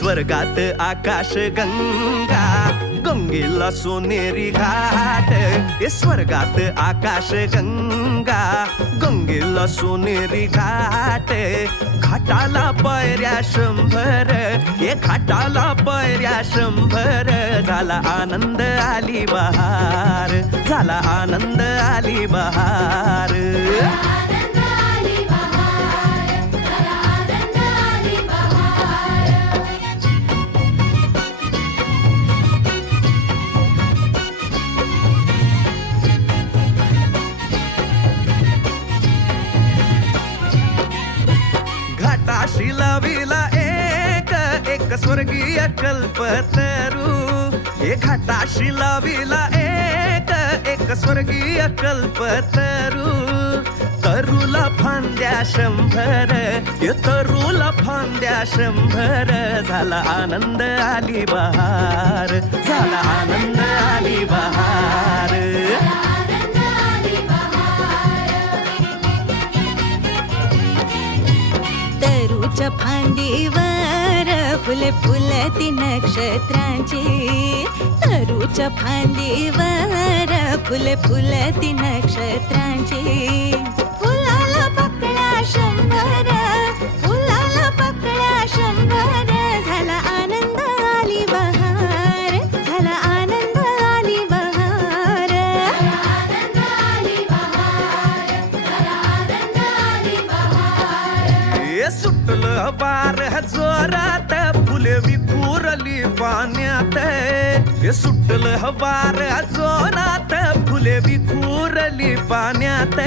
स्वर्गात आकाश गंगा, गंगेला सोनेरी घाट. स्वर्गात आकाश गंगा, गंगेला सोनेरी घाट. घाटाला पायऱ्या 100, घाटाला पायऱ्या 100. झाला आनंद आली बहार, झाला आनंद आली बहार. घाटाशी लाविला एक स्वर्गीय कल्पतरू. घाटाशी लाविला एक स्वर्गीय कल्पतरू. तरूला फांद्या 100, तरूला फांद्या 100. झाला आनंद आली बहार, झाला आनंद आली बहार. तरूच्या फांदीवर फुले फुलती नक्षत्रांची. तरूच्या फांदीवर फुले फुलती नक्षत्रांची. फुलाला पकड्या 100, फुलाला पकड्या 100. झाला आनंद आली बहार, झाला आनंद आली बहार. सुटलं वार जोरात, फुले विखुरली पाण्यात. सुटलं वार जोरात, फुले विखुरली पाण्यात.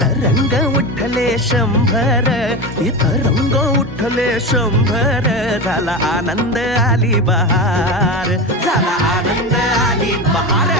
तरंग उठले 100, तरंग उठले 100. झाला आनंद आली बहार, झाला आनंद आली बहार.